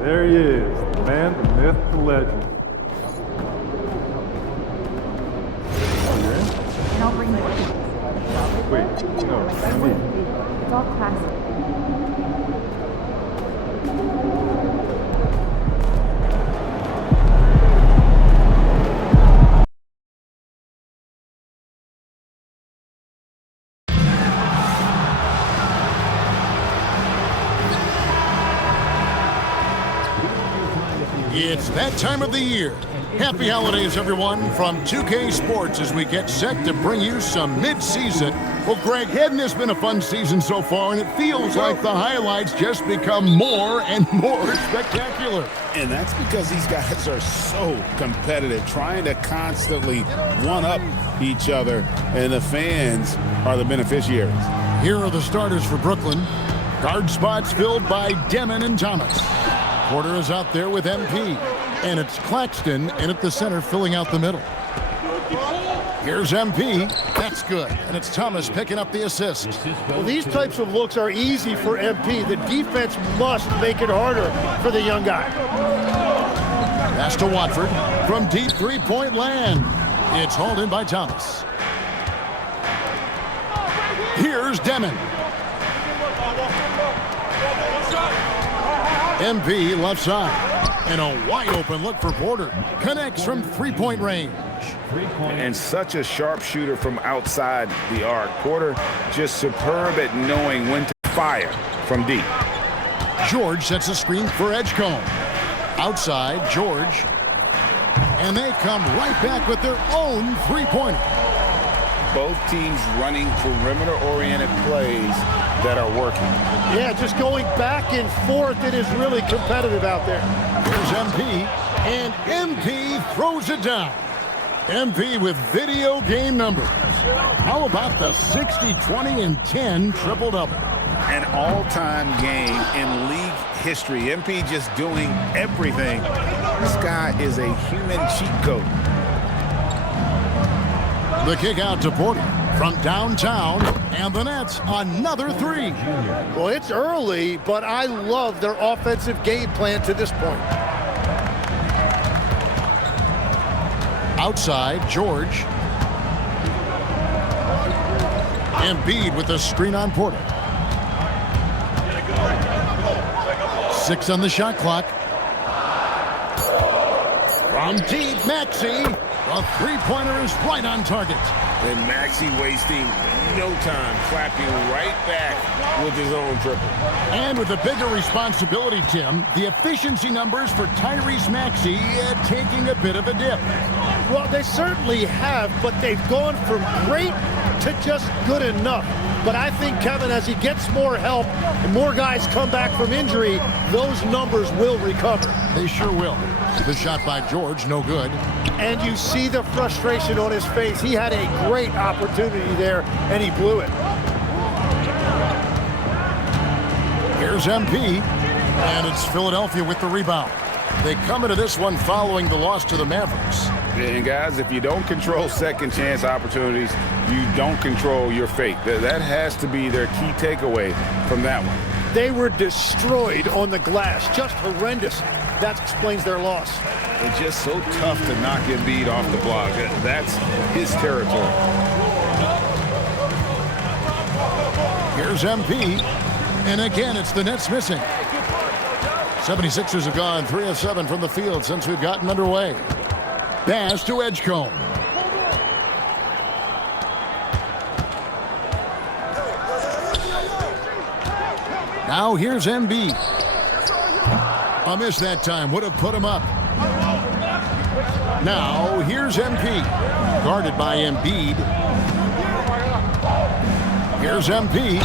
There he is, the man, the myth, the legend. Oh, you're in? And I'll bring you one. Wait, no, I mean, It's all classic. It's that time of the year. Happy holidays, everyone, from 2K Sports as we get set to bring you some mid-season. Well, Greg, hadn't this been a fun season so far? And it feels like the highlights just become more and more spectacular. And that's because these guys are so competitive, trying to constantly one-up each other, and the fans are the beneficiaries. Here are the starters for Brooklyn. Guard spots filled by Demon and Thomas. Porter is out there with MP, and it's Claxton in at the center filling out the middle. Here's MP. That's good, and it's Thomas picking up the assist. Well, these types of looks are easy for MP. The defense must make it harder for the young guy. Pass to Watford from deep three-point land. It's hauled in by Thomas. Here's Demon. MP left side. And a wide-open look for Porter. Connects from three-point range. And such a sharp shooter from outside the arc. Porter just superb at knowing when to fire from deep. George sets a screen for Edgecombe. Outside, George. And they come right back with their own three-pointer. Both teams running perimeter-oriented plays that are working. Yeah, just going back and forth. It is really competitive out there. Here's MP, and MP throws it down. MP with video game numbers. How about the 60, 20, and 10 triple-double? An all-time game in league history. MP just doing everything. This guy is a human cheat code. The kick out to Porter from downtown, and the Nets another three. Well, it's early, but I love their offensive game plan to this point. Outside, George. Embiid with the screen on Porter. 6 on the shot clock. From deep, Maxey. The three-pointer is right on target. And Maxey wasting no time, clapping right back with his own triple. And with a bigger responsibility, Tim, the efficiency numbers for Tyrese Maxey taking a bit of a dip. Well, they certainly have, but they've gone from great to just good enough. But I think, Kevin, as he gets more help and more guys come back from injury, those numbers will recover. They sure will. The shot by George, no good. And you see the frustration on his face. He had a great opportunity there, and he blew it. Here's MP, and it's Philadelphia with the rebound. They come into this one following the loss to the Mavericks. And guys, if you don't control second chance opportunities, you don't control your fate. That has to be their key takeaway from that one. They were destroyed on the glass, just horrendous. That explains their loss. It's just so tough to knock Embiid off the block. That's his territory. Here's MP, and again, it's the Nets missing. 76ers have gone 3 of 7 from the field since we've gotten underway. Pass to Edgecombe. Now here's Embiid. A miss that time would have put him up. Now here's MP. Guarded by Embiid. Here's MP.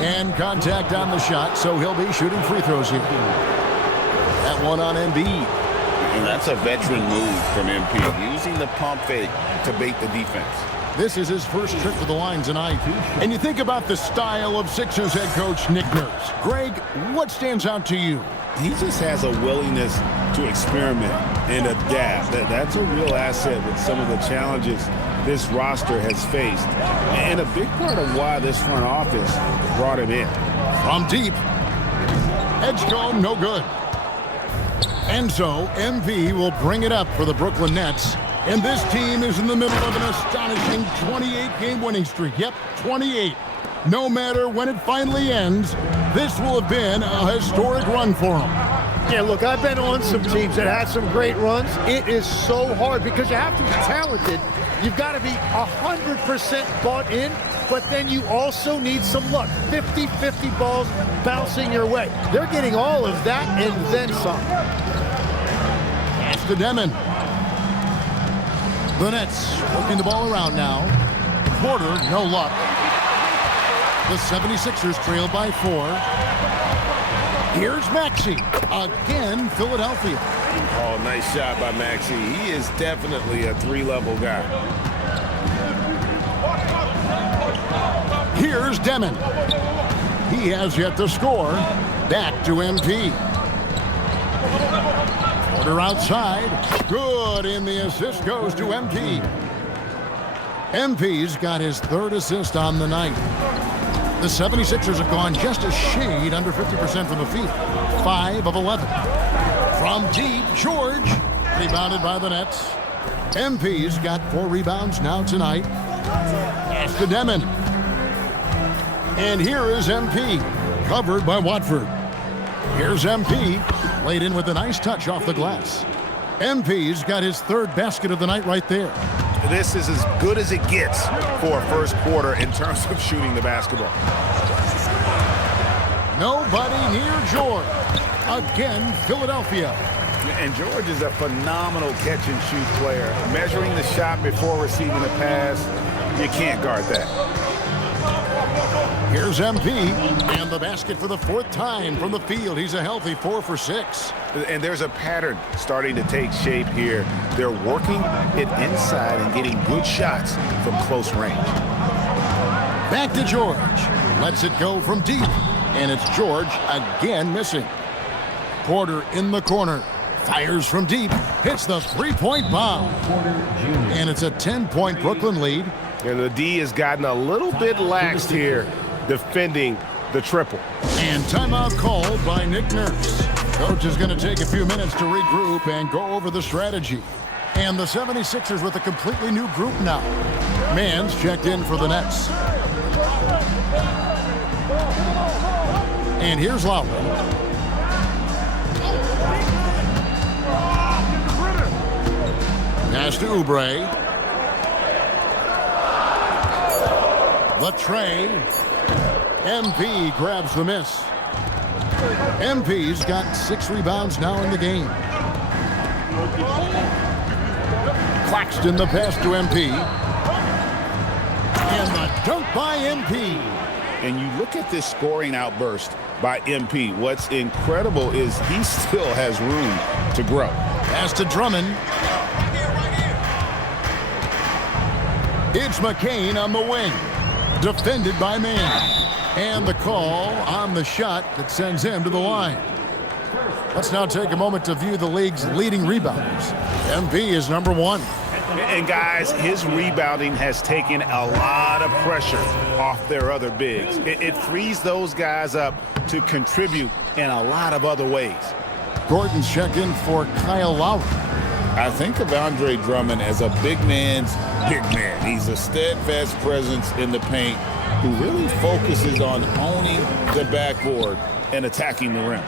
And contact on the shot, so he'll be shooting free throws here. That one on Embiid. And that's a veteran move from MP, using the pump fake to bait the defense. This is his first trip to the line tonight. And you think about the style of Sixers head coach Nick Nurse. Greg, what stands out to you? He just has a willingness to experiment and adapt. That's a real asset with some of the challenges this roster has faced. And a big part of why this front office brought him in. From deep. Edgecombe, no good. And so MP will bring it up for the Brooklyn Nets. And this team is in the middle of an astonishing 28-game winning streak. Yep, 28. No matter when it finally ends, this will have been a historic run for them. Yeah, look, I've been on some teams that had some great runs. It is so hard because you have to be talented. You've got to be 100% bought in, but then you also need some luck. 50-50 balls bouncing your way. They're getting all of that and then some. Pass to Demon. The Nets working the ball around now. Porter, no luck. The 76ers trail by 4. Here's Maxey. Again, Philadelphia. Oh, nice shot by Maxey. He is definitely a three-level guy. Here's Demon. He has yet to score. Back to MP. Porter outside. Good, and the assist goes to MP. MP's got his third assist on the night. The 76ers have gone just a shade under 50% from the field. 5 of 11. From deep, George. Rebounded by the Nets. MP's got 4 rebounds now tonight. Pass to Demon. And here is MP. Covered by Watford. Here's MP. Laid in with a nice touch off the glass. MP's got his third basket of the night right there. This is as good as it gets for a first quarter in terms of shooting the basketball. Nobody near George. Again, Philadelphia. And George is a phenomenal catch-and-shoot player. Measuring the shot before receiving the pass, you can't guard that. Here's MP, and the basket for the 4th time from the field. He's a healthy 4 for 6. And there's a pattern starting to take shape here. They're working it inside and getting good shots from close range. Back to George. Lets it go from deep. And it's George again missing. Porter in the corner. Fires from deep. Hits the three-point bomb. And it's a 10-point Brooklyn lead. And the D has gotten a little bit laxed here defending the triple. And timeout called by Nick Nurse. Coach is going to take a few minutes to regroup and go over the strategy. And the 76ers with a completely new group now. Mann's checked in for the Nets. And here's Lowry. Pass to Oubre. The tray. MP grabs the miss. MP's got 6 rebounds now in the game. Claxton the pass to MP. And the dunk by MP. And you look at this scoring outburst by MP. What's incredible is he still has room to grow. Pass to Drummond. It's McCain on the wing. Defended by Mann. And the call on the shot that sends him to the line. Let's now take a moment to view the league's leading rebounders. MP is number 1. And guys, his rebounding has taken a lot of pressure off their other bigs. It frees those guys up to contribute in a lot of other ways. Gordon's check in for Kyle Lowry. I think of Andre Drummond as a big man's big man. He's a steadfast presence in the paint who really focuses on owning the backboard and attacking the rim.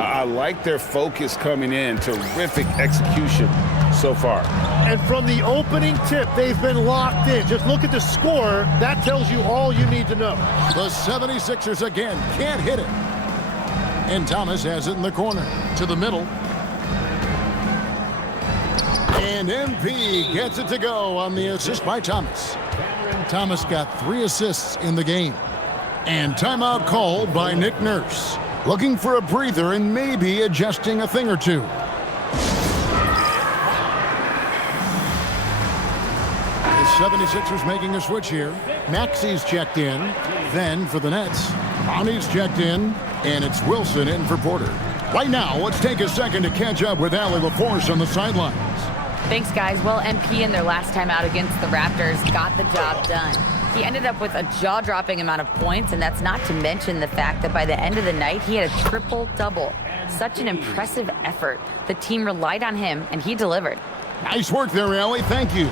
I like their focus coming in. Terrific execution so far. And from the opening tip, they've been locked in. Just look at the score. That tells you all you need to know. The 76ers again can't hit it. And Thomas has it in the corner to the middle. And MP gets it to go on the assist by Thomas. Thomas got 3 assists in the game. And timeout called by Nick Nurse. Looking for a breather and maybe adjusting a thing or two. The 76ers making a switch here. Maxey's checked in. Then for the Nets, Bonnie's checked in. And it's Wilson in for Porter. Right now, let's take a second to catch up with Allie LaForce on the sidelines. Thanks, guys. Well, MP in their last time out against the Raptors got the job done. He ended up with a jaw-dropping amount of points, and that's not to mention the fact that by the end of the night, he had a triple-double. Such an impressive effort. The team relied on him, and he delivered. Nice work there, Allie. Thank you.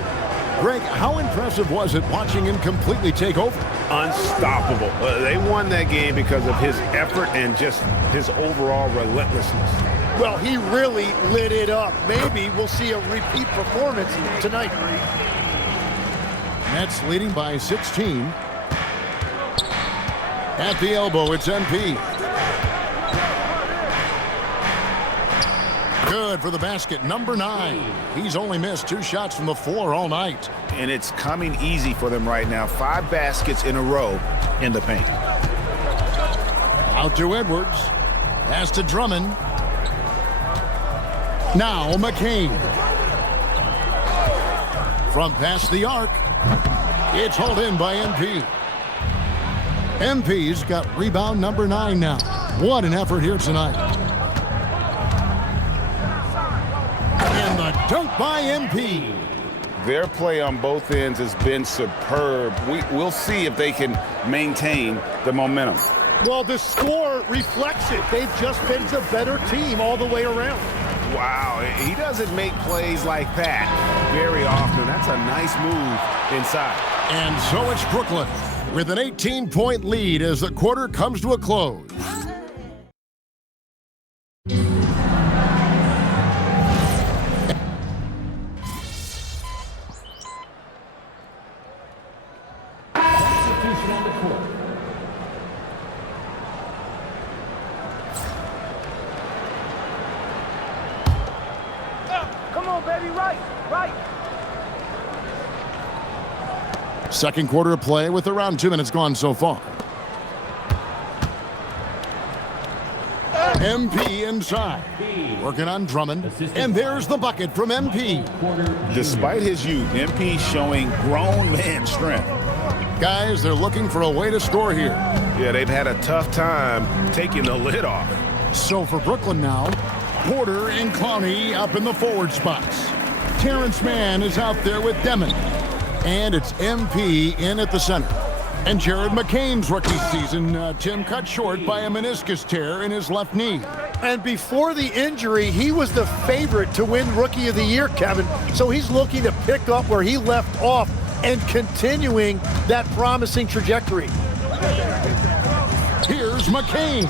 Greg, how impressive was it watching him completely take over? Unstoppable. They won that game because of his effort and just his overall relentlessness. Well, he really lit it up. Maybe we'll see a repeat performance tonight. Nets leading by 16. At the elbow, it's MP. Good for the basket, number 9. He's only missed 2 shots from the floor all night. And it's coming easy for them right now. 5 baskets in a row in the paint. Out to Edwards. Pass to Drummond. Now McCain. From past the arc. It's hauled in by MP. MP's got rebound number 9 now. What an effort here tonight. And the dunk by MP. Their play on both ends has been superb. We'll see if they can maintain the momentum. Well, the score reflects it. They've just been the better team all the way around. Wow, he doesn't make plays like that very often. That's a nice move inside. And so it's Brooklyn with an 18-point lead as the quarter comes to a close. Second quarter of play with around 2 minutes gone so far. MP inside. Working on Drummond. And there's the bucket from MP. Despite his youth, MP showing grown man strength. Guys, they're looking for a way to score here. Yeah, they've had a tough time taking the lid off. So for Brooklyn now, Porter and Clowney up in the forward spots. Terrence Mann is out there with Demon. And it's MP in at the center. And Jared McCain's rookie season, Tim, cut short by a meniscus tear in his left knee. And before the injury, he was the favorite to win Rookie of the Year, Kevin. So he's looking to pick up where he left off and continuing that promising trajectory. Here's McCain.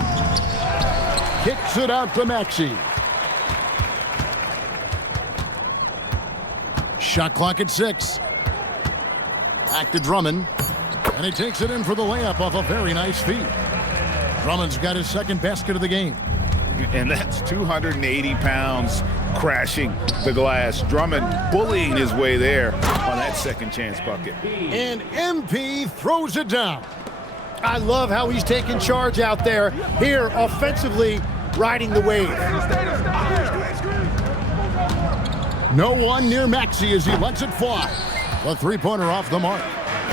Kicks it out to Maxey. Shot clock at 6. Back to Drummond. And he takes it in for the layup off a very nice feed. Drummond's got his second basket of the game. And that's 280 pounds crashing the glass. Drummond bullying his way there on that second chance bucket. And MP throws it down. I love how he's taking charge out there. Here, offensively, riding the wave. No one near Maxey as he lets it fly. The three-pointer off the mark.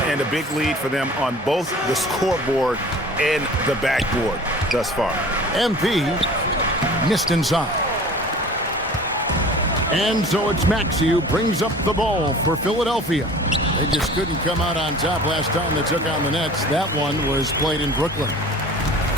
And a big lead for them on both the scoreboard and the backboard thus far. MP missed inside. And so it's Maxey who brings up the ball for Philadelphia. They just couldn't come out on top last time they took on the Nets. That one was played in Brooklyn.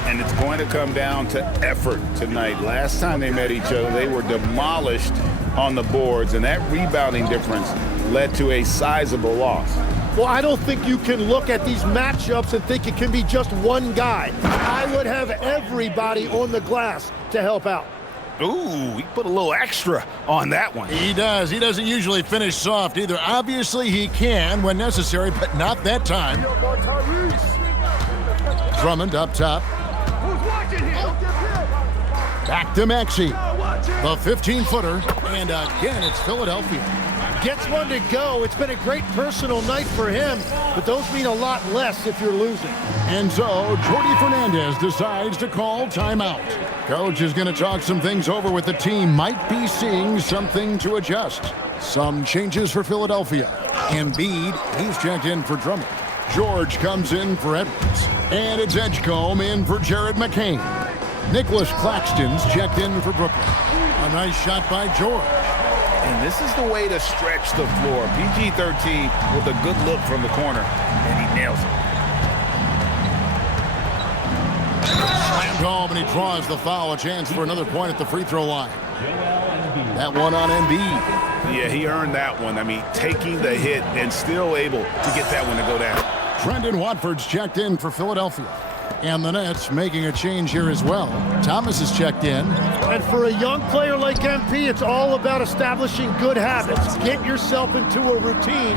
And it's going to come down to effort tonight. Last time they met each other, they were demolished on the boards, and that rebounding difference led to a sizable loss. Well, I don't think you can look at these matchups and think it can be just one guy. I would have everybody on the glass to help out. Ooh, he put a little extra on that one. He does. He doesn't usually finish soft either. Obviously, he can when necessary, but not that time. Drummond up top. Back to Maxey. The 15-footer. And again, it's Philadelphia. Gets one to go. It's been a great personal night for him, but those mean a lot less if you're losing. And so Jordi Fernandez decides to call timeout. Coach is going to talk some things over with the team. Might be seeing something to adjust. Some changes for Philadelphia. Embiid, he's checked in for Drummond. George comes in for Edwards. And it's Edgecombe in for Jared McCain. Nicholas Claxton's checked in for Brooklyn. A nice shot by George. And this is the way to stretch the floor. PG-13 with a good look from the corner, and he nails it. Slammed home, and he draws the foul. A chance for another point at the free throw line. That one on Embiid. Yeah, he earned that one. I mean, taking the hit and still able to get that one to go down. Brendan Watford's checked in for Philadelphia. And the Nets making a change here as well. Thomas is checked in. And for a young player like MP, it's all about establishing good habits. Get yourself into a routine.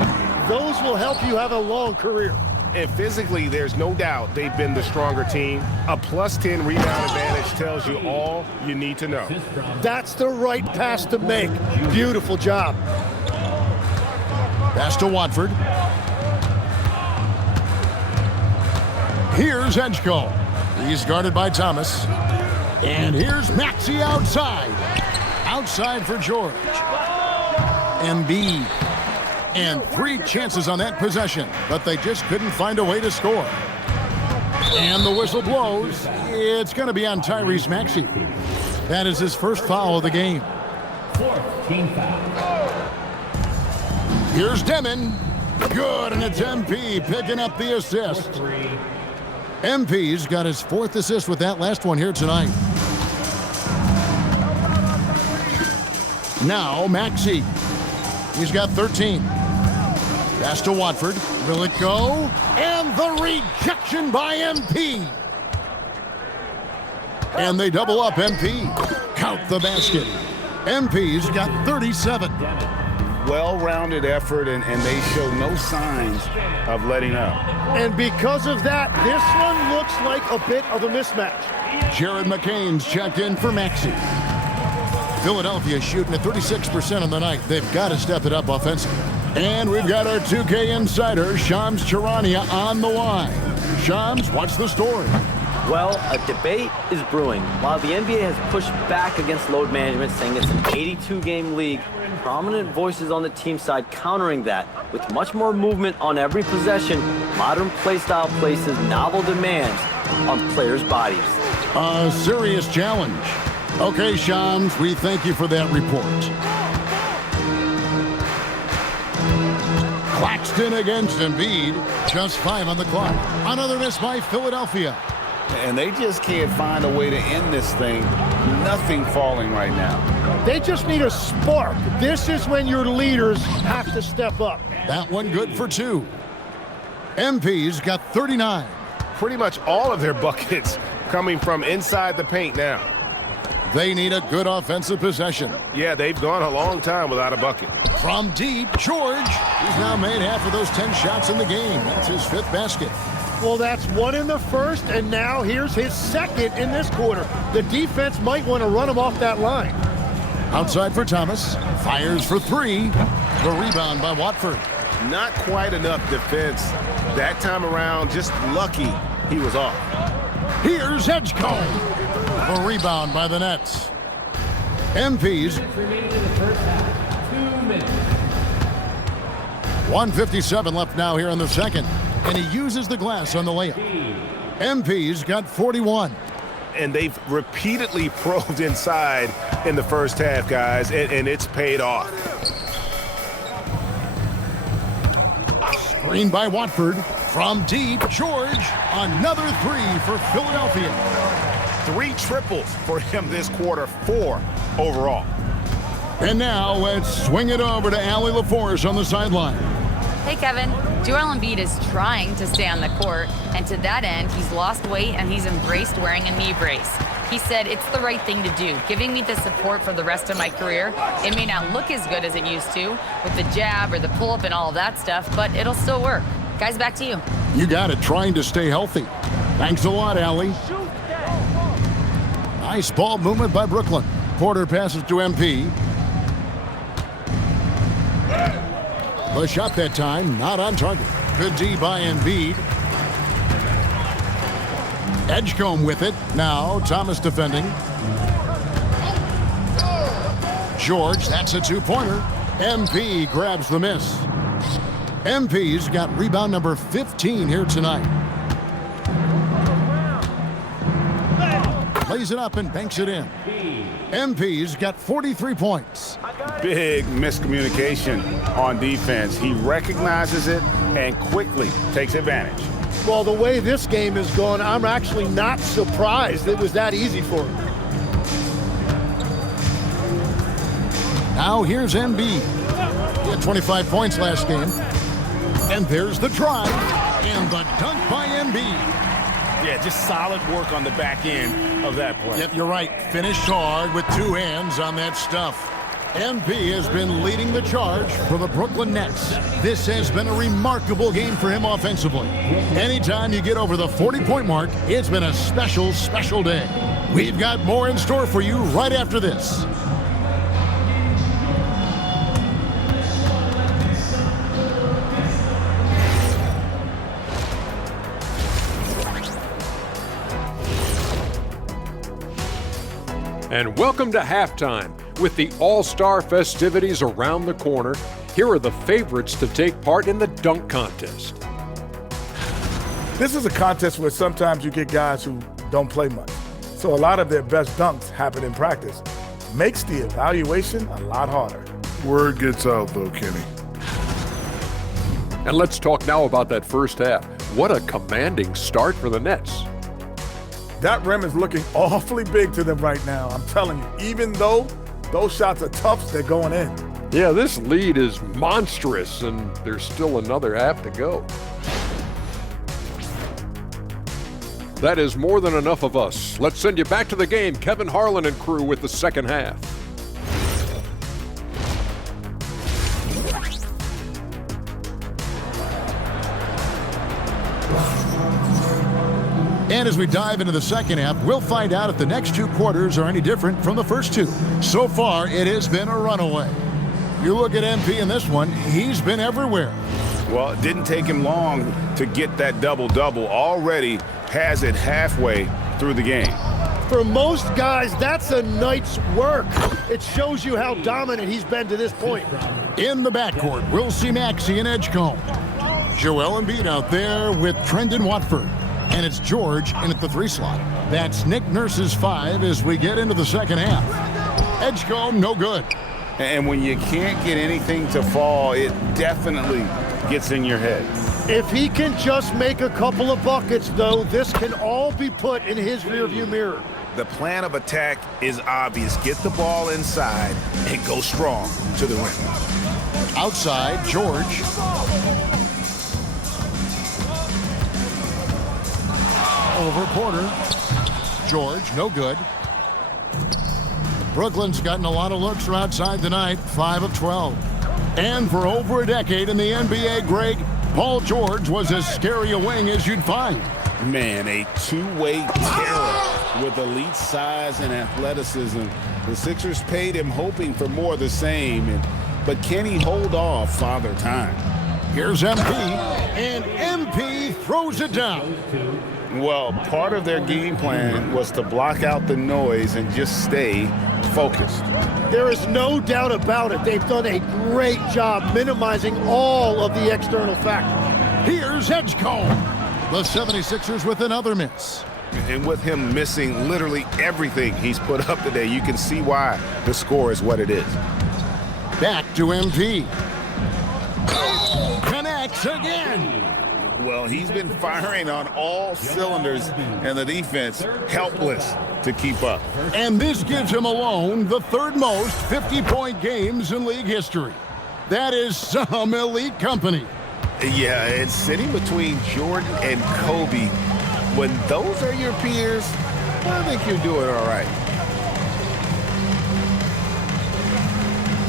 Those will help you have a long career. And physically, there's no doubt they've been the stronger team. A +10 rebound advantage tells you all you need to know. That's the right pass to make. Beautiful job. Pass to Watford. Here's Edgecombe. He's guarded by Thomas. And here's Maxey outside. Outside for George. Embiid. And 3 chances on that possession, but they just couldn't find a way to score. And the whistle blows. It's going to be on Tyrese Maxey. That is his first foul of the game. 4th team foul. Here's Demon. Good, and it's MP picking up the assist. MP's got his 4th assist with that last one here tonight. Now Maxey. He's got 13. Pass to Watford. Will it go? And the rejection by MP. And they double up MP. Count the basket. MP's got 37. Well-rounded effort, and they show no signs of letting up. And because of that, this one looks like a bit of a mismatch. Jared McCain's checked in for Maxey. Philadelphia shooting at 36% on the night. They've got to step it up offensively. And we've got our 2K insider, Shams Charania, on the line. Shams, what's the story? Well, a debate is brewing. While the NBA has pushed back against load management, saying it's an 82-game league, prominent voices on the team side countering that with much more movement on every possession, modern play style places novel demands on players' bodies. A serious challenge. Okay, Shams, we thank you for that report. Claxton against Embiid. Just 5 on the clock. Another miss by Philadelphia. And they just can't find a way to end this thing. Nothing falling right now. They just need a spark. This is when your leaders have to step up. That one good for 2. MP's got 39. Pretty much all of their buckets coming from inside the paint now. They need a good offensive possession. Yeah, they've gone a long time without a bucket. From deep, George. He's now made half of those 10 shots in the game. That's his 5th basket. Well, that's 1 in the first, and now here's his 2nd in this quarter. The defense might want to run him off that line. Outside for Thomas. Fires for 3. The rebound by Watford. Not quite enough defense that time around. Just lucky he was off. Here's Edgecombe. The rebound by the Nets. MP's. Remaining in the first half. 2 minutes. 1:57 left now here in the second. And he uses the glass on the layup. MP's got 41. And they've repeatedly probed inside in the first half, guys, and it's paid off. Screen by Watford. From deep, George. Another 3 for Philadelphia. 3 triples for him this quarter, 4 overall. And now let's swing it over to Allie LaForce on the sideline. Hey, Kevin. Joel Embiid is trying to stay on the court, and to that end, he's lost weight and he's embraced wearing a knee brace. He said, it's the right thing to do, giving me the support for the rest of my career. It may not look as good as it used to with the jab or the pull-up and all of that stuff, but it'll still work. Guys, back to you. You got it, trying to stay healthy. Thanks a lot, Allie. Nice ball movement by Brooklyn. Porter passes to MP. The shot that time, not on target. Good D by Embiid. Edgecombe with it. Now Thomas defending. George, that's a 2-pointer. MP grabs the miss. MP's got rebound number 15 here tonight. Plays it up and banks it in. MP's got 43 points. Big miscommunication on defense. He recognizes it and quickly takes advantage. Well, the way this game is going, I'm actually not surprised it was that easy for him. Now here's Embiid. He had 25 points last game. And there's the drive and the dunk by Embiid. Yeah, just solid work on the back end of that play. Yep, you're right. Finished hard with two hands on that stuff. MP has been leading the charge for the Brooklyn Nets. This has been a remarkable game for him offensively. Anytime you get over the 40-point mark, it's been a special, special day. We've got more in store for you right after this. And welcome to halftime. With the All-Star festivities around the corner, here are the favorites to take part in the dunk contest. This is a contest where sometimes you get guys who don't play much. So a lot of their best dunks happen in practice. Makes the evaluation a lot harder. Word gets out, though, Kenny. And let's talk now about that first half. What a commanding start for the Nets. That rim is looking awfully big to them right now. I'm telling you, even though those shots are tough, they're going in. Yeah, this lead is monstrous, and there's still another half to go. That is more than enough of us. Let's send you back to the game. Kevin Harlan and crew with the second half. And as we dive into the second half, we'll find out if the next two quarters are any different from the first two. So far, it has been a runaway. You look at MP in this one, he's been everywhere. Well, it didn't take him long to get that double-double. Already has it halfway through the game. For most guys, that's a night's work. It shows you how dominant he's been to this point. In the backcourt, we'll see Maxey and Edgecombe. Joel Embiid out there with Trendon Watford. And it's George in at the 3 slot. That's Nick Nurse's 5 as we get into the second half. Edgecombe, no good. And when you can't get anything to fall, it definitely gets in your head. If he can just make a couple of buckets, though, this can all be put in his rearview mirror. The plan of attack is obvious. Get the ball inside and go strong to the rim. Outside, George. Over Porter. George, no good. Brooklyn's gotten a lot of looks from outside tonight, 5 of 12. And for over a decade in the NBA, Greg, Paul George was as scary a wing as you'd find. Man, a two-way terror with elite size and athleticism. The Sixers paid him hoping for more of the same, but can he hold off Father Time? Here's MP, and MP throws it down. Well, part of their game plan was to block out the noise and just stay focused. There is no doubt about it. They've done a great job minimizing all of the external factors. Here's Edgecombe. The 76ers with another miss. And with him missing literally everything he's put up today, you can see why the score is what it is. Back to MP. Connects again. Well, he's been firing on all cylinders, and the defense helpless to keep up. And this gives him alone the third most 50-point games in league history. That is some elite company. Yeah, it's sitting between Jordan and Kobe. When those are your peers, I think you're doing all right.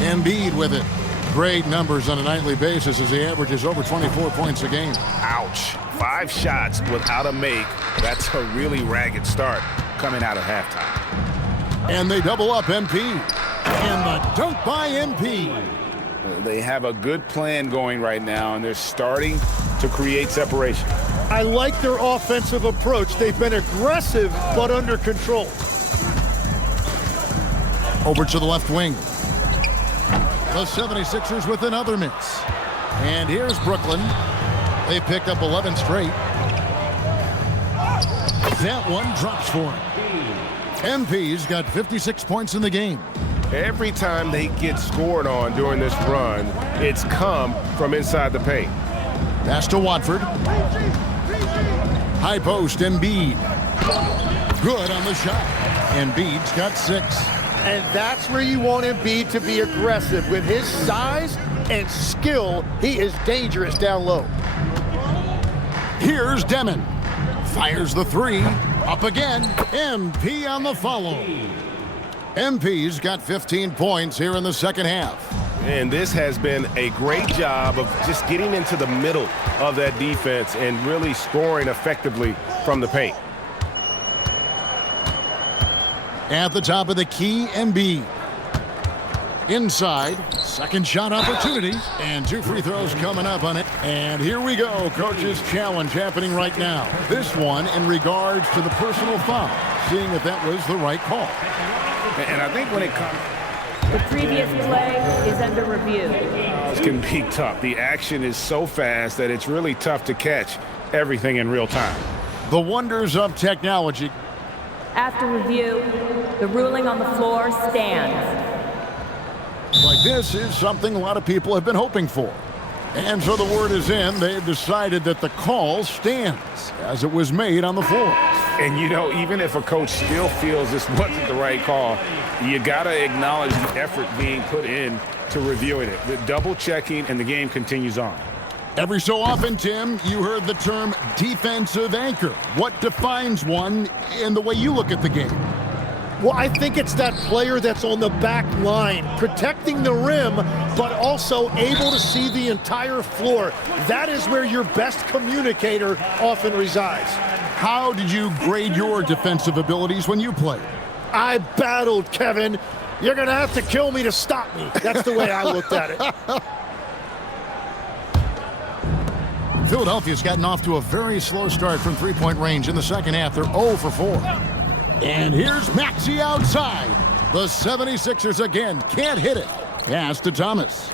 Embiid with it. Great numbers on a nightly basis as he averages over 24 points a game. Ouch. 5 shots without a make. That's a really ragged start coming out of halftime. And they double up MP. And the dunk by MP. They have a good plan going right now, and they're starting to create separation. I like their offensive approach. They've been aggressive, but under control. Over to the left wing. The 76ers with another miss. And here's Brooklyn. They picked up 11 straight. That one drops for him. MP's got 56 points in the game. Every time they get scored on during this run, it's come from inside the paint. Pass to Watford. High post, Embiid. Good on the shot. Embiid's got 6. And that's where you want Embiid to be aggressive. With his size and skill, he is dangerous down low. Here's Demon. Fires the 3. Up again. MP on the follow. MP's got 15 points here in the second half. And this has been a great job of just getting into the middle of that defense and really scoring effectively from the paint. At the top of the key, Embiid. Inside, second shot opportunity, and 2 free throws coming up on it. And here we go, coach's challenge happening right now. This one in regards to the personal foul, seeing if that was the right call. And I think when it comes... The previous play is under review. This can be tough. The action is so fast that it's really tough to catch everything in real time. The wonders of technology. After review, the ruling on the floor stands. Like this is something a lot of people have been hoping for. And so the word is in, they've decided that the call stands as it was made on the floor. And you know, even if a coach still feels this wasn't the right call, you got to acknowledge the effort being put in to reviewing it. The double checking, and the game continues on. Every so often, Tim, you heard the term defensive anchor. What defines one in the way you look at the game? Well, I think it's that player that's on the back line, protecting the rim, but also able to see the entire floor. That is where your best communicator often resides. How did you grade your defensive abilities when you played? I battled, Kevin. You're going to have to kill me to stop me. That's the way I looked at it. Philadelphia's gotten off to a very slow start from three-point range in the second half. They're 0 for 4. And here's Maxey outside. The 76ers again can't hit it. Pass to Thomas.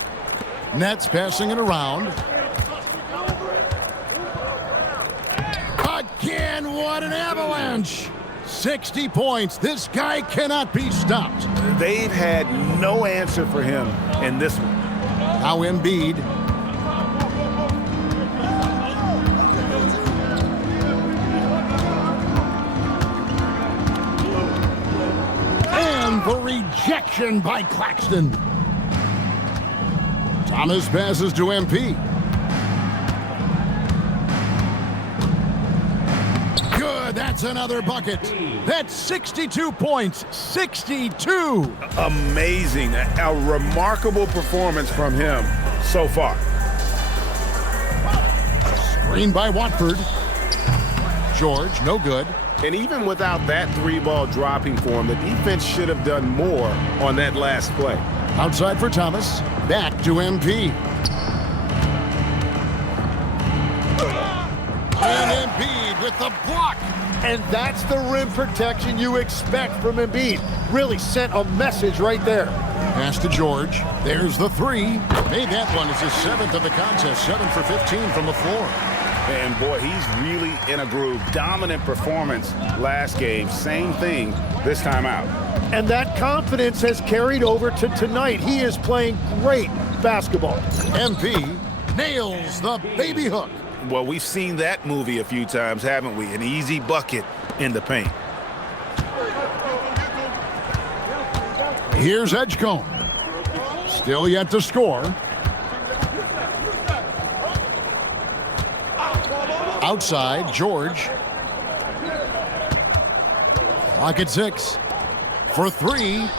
Nets passing it around. Again, what an avalanche. 60 points. This guy cannot be stopped. They've had no answer for him in this one. Now Embiid. And the rejection by Claxton. Thomas passes to MP. Good, that's another bucket. That's 62 points, 62. Amazing, a remarkable performance from him so far. Screen by Watford. George, no good. And even without that three-ball dropping for him, the defense should have done more on that last play. Outside for Thomas. Back to MP. And Embiid with the block. And that's the rim protection you expect from Embiid. Really sent a message right there. Pass to George. There's the 3. Made that one. It's his 7th of the contest. 7 for 15 from the floor. And boy, he's really in a groove. Dominant performance last game. Same thing this time out. And that confidence has carried over to tonight. He is playing great basketball. MP nails the baby hook. Well, we've seen that movie a few times, haven't we? An easy bucket in the paint. Here's Edgecombe. Still yet to score. Outside, George. Clock at 6. For 3.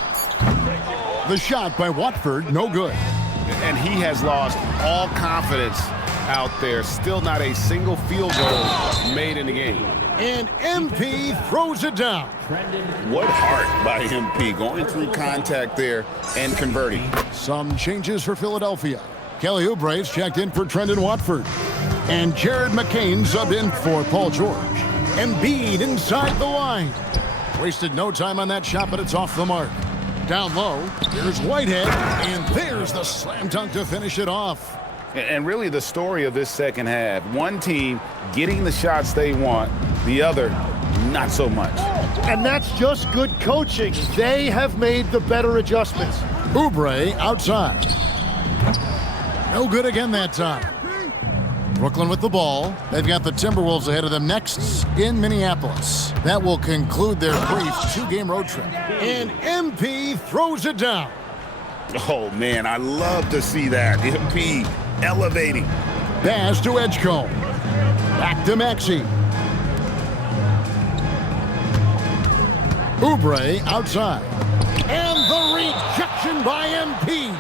The shot by Watford, no good. And he has lost all confidence out there. Still not a single field goal made in the game. And MP throws it down. What heart by MP, going through contact there and converting. Some changes for Philadelphia. Kelly Oubre's checked in for Trendon Watford. And Jared McCain subbed in for Paul George. Embiid inside the line. Wasted no time on that shot, but it's off the mark. Down low, here's Whitehead, and there's the slam dunk to finish it off. And really the story of this second half, one team getting the shots they want, the other not so much. And that's just good coaching. They have made the better adjustments. Oubre outside. No good again that time. Brooklyn with the ball. They've got the Timberwolves ahead of them next in Minneapolis. That will conclude their brief 2-game road trip. And MP throws it down. Oh, man, I love to see that. MP elevating. Pass to Edgecombe. Back to Maxey. Oubre outside. And the rejection by MP.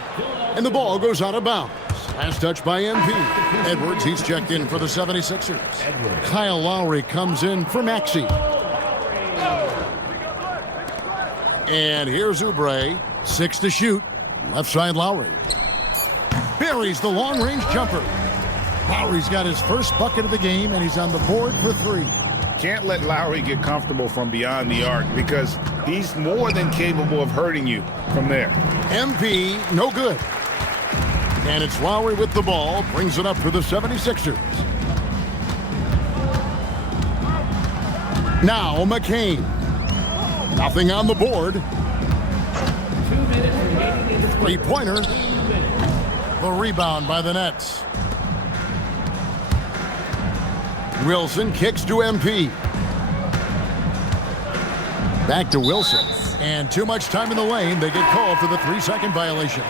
And the ball goes out of bounds. Last touch by MP. Edwards, he's checked in for the 76ers. Kyle Lowry comes in for Maxey. And here's Oubre. 6 to shoot. Left side Lowry. Buries the long-range jumper. Lowry's got his first bucket of the game, and he's on the board for 3. Can't let Lowry get comfortable from beyond the arc because he's more than capable of hurting you from there. MP, no good. And it's Lowry with the ball, brings it up for the 76ers. Now McCain. Nothing on the board. 2 minutes remaining in the Three-pointer. The rebound by the Nets. Wilson kicks to MP. Back to Wilson. And too much time in the lane. They get called for the 3-second violation.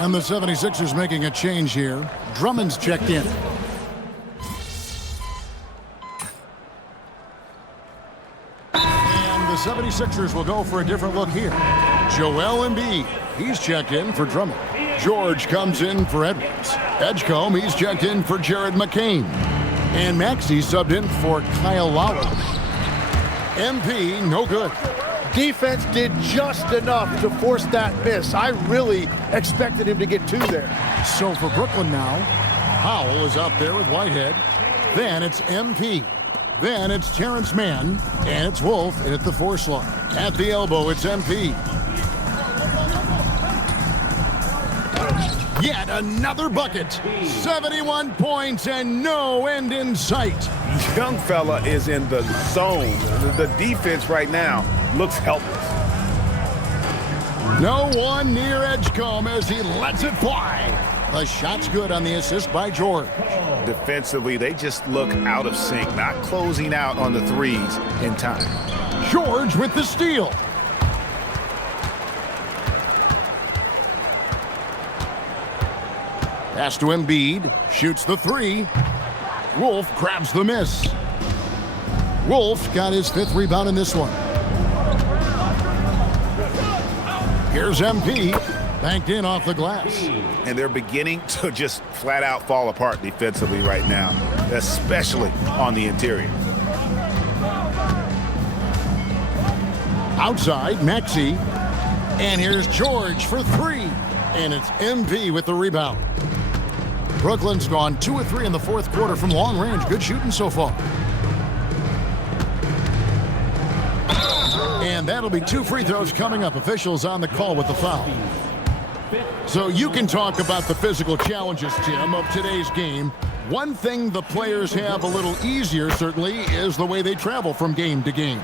And the 76ers making a change here. Drummond's checked in. And the 76ers will go for a different look here. Joel Embiid, he's checked in for Drummond. George comes in for Edwards. Edgecombe, he's checked in for Jared McCain. And Maxey subbed in for Kyle Lowry. MP, no good. Defense did just enough to force that miss. I really expected him to get 2 there. So for Brooklyn now, Howell is out there with Whitehead. Then it's MP. Then it's Terrence Mann. And it's Wolf at the 4 slot. At the elbow, it's MP. Yet another bucket. 71 points and no end in sight. Young fella is in the zone. The defense right now looks helpless. No one near Edgecombe as he lets it fly. The shot's good on the assist by George. Defensively, they just look out of sync, not closing out on the threes in time. George with the steal. Pass to Embiid, shoots the 3. Wolf grabs the miss. Wolf got his 5th rebound in this one. Here's MP, banked in off the glass. And they're beginning to just flat out fall apart defensively right now, especially on the interior. Outside, Maxey. And here's George for 3. And it's MP with the rebound. Brooklyn's gone 2 of 3 in the 4th quarter from long range. Good shooting so far. And that'll be 2 free throws coming up. Officials on the call with the foul. So you can talk about the physical challenges, Tim, of today's game. One thing the players have a little easier, certainly, is the way they travel from game to game.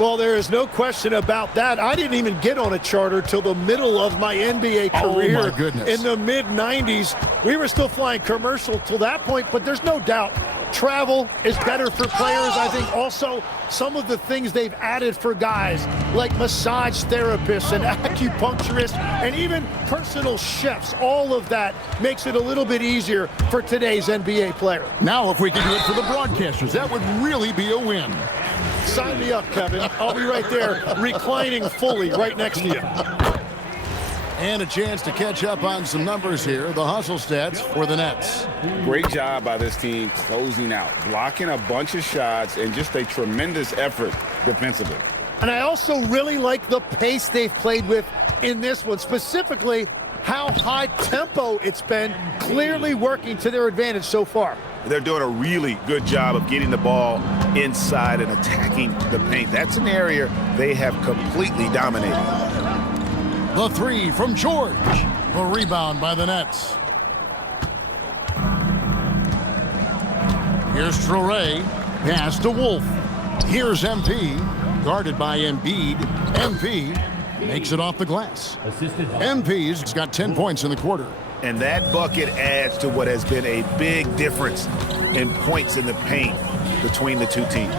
Well, there is no question about that. I didn't even get on a charter till the middle of my NBA career. Oh, my goodness. In the mid-90s. We were still flying commercial till that point, but there's no doubt travel is better for players. I think also some of the things they've added for guys like massage therapists and acupuncturists and even personal chefs, all of that makes it a little bit easier for today's NBA player. Now, if we can do it for the broadcasters, that would really be a win. Sign me up, Kevin. I'll be right there reclining fully right next to you. And a chance to catch up on some numbers here. The hustle stats for the Nets. Great job by this team closing out, blocking a bunch of shots, and just a tremendous effort defensively. And I also really like the pace they've played with in this one, specifically how high tempo it's been, clearly working to their advantage so far. They're doing a really good job of getting the ball inside and attacking the paint. That's an area they have completely dominated. The 3 from George. The rebound by the Nets. Here's Traoré. Pass to Wolf. Here's MP. Guarded by Embiid. MP makes it off the glass. MP's got 10 points in the quarter. And that bucket adds to what has been a big difference in points in the paint between the two teams.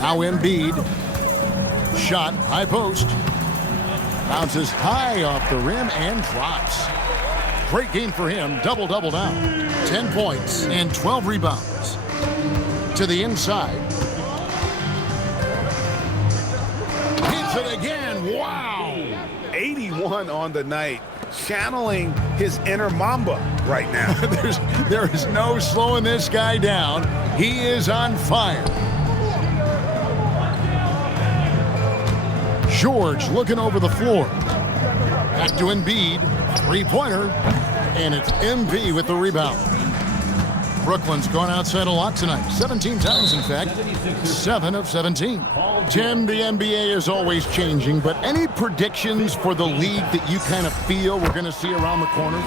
Now Embiid. Shot, high post. Bounces high off the rim and drops. Great game for him. Double-double now. 10 points and 12 rebounds. To the inside. Hits it again. Wow. 81 on the night. Channeling his inner Mamba right now. There is no slowing this guy down. He is on fire. George looking over the floor. Back to Embiid. Three-pointer. And it's MP with the rebound. Brooklyn's gone outside a lot tonight. 17 times, in fact. 7 of 17. Tim, the NBA is always changing, but any predictions for the league that you kind of feel we're going to see around the corner?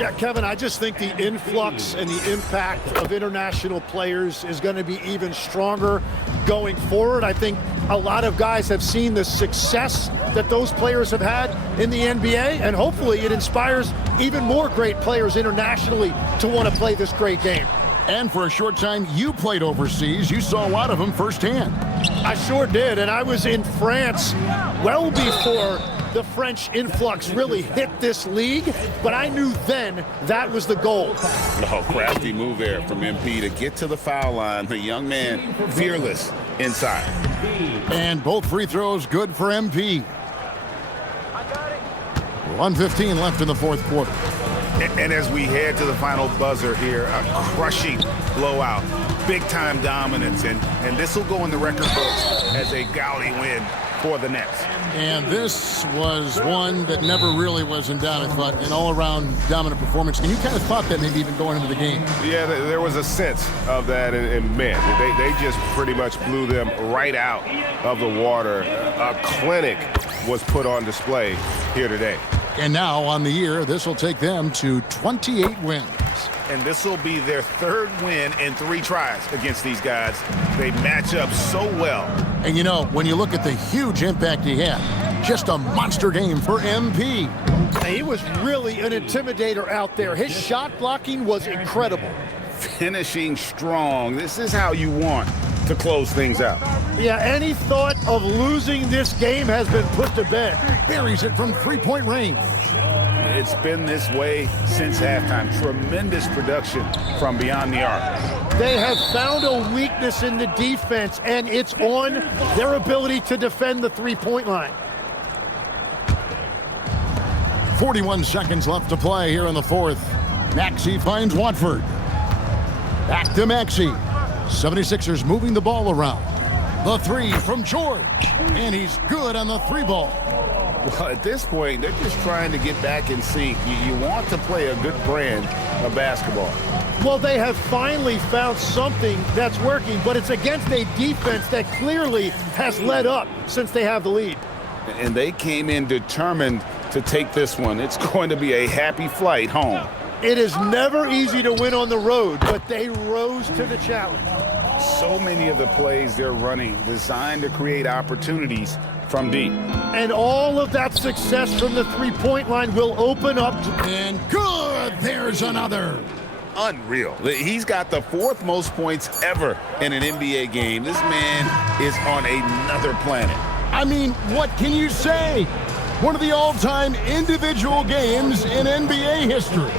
Yeah, Kevin, I just think the influx and the impact of international players is going to be even stronger going forward. I think a lot of guys have seen the success that those players have had in the NBA, and hopefully it inspires even more great players internationally to want to play this great game. And for a short time, you played overseas. You saw a lot of them firsthand. I sure did, and I was in France well before the French influx really hit this league, but I knew then that was the goal. Oh, crafty move there from MP to get to the foul line. The young man, fearless inside. And both free throws good for MP. 1:15 left in the fourth quarter. And as we head to the final buzzer here, a crushing blowout, big-time dominance, and this will go in the record books as a gaudy win for the Nets. And this was one that never really was in doubt, I thought, an all-around dominant performance. And you kind of thought that maybe even going into the game. Yeah, there was a sense of that, and man, they just pretty much blew them right out of the water. A clinic was put on display here today. And now on the year, this will take them to 28 wins. And this will be their third win in 3 tries against these guys. They match up so well. And you know, when you look at the huge impact he had, just a monster game for MP. He was really an intimidator out there. His shot blocking was incredible. Finishing strong. This is how you want to close things out. Yeah, any thought of losing this game has been put to bed. Buries it from three-point range. It's been this way since halftime. Tremendous production from beyond the arc. They have found a weakness in the defense, and it's on their ability to defend the three-point line. 41 seconds left to play here in the fourth. Maxey finds Watford. Back to Maxey. 76ers moving the ball around. The three from George. And he's good on the three ball. Well, at this point, they're just trying to get back in sync. You want to play a good brand of basketball. Well, they have finally found something that's working, but it's against a defense that clearly has let up since they have the lead. And they came in determined to take this one. It's going to be a happy flight home. It is never easy to win on the road, but they rose to the challenge. So many of the plays they're running designed to create opportunities from deep. And all of that success from the three-point line will open up. And good, there's another. Unreal. He's got the 4th most points ever in an NBA game. This man is on another planet. I mean, what can you say? One of the all-time individual games in NBA history.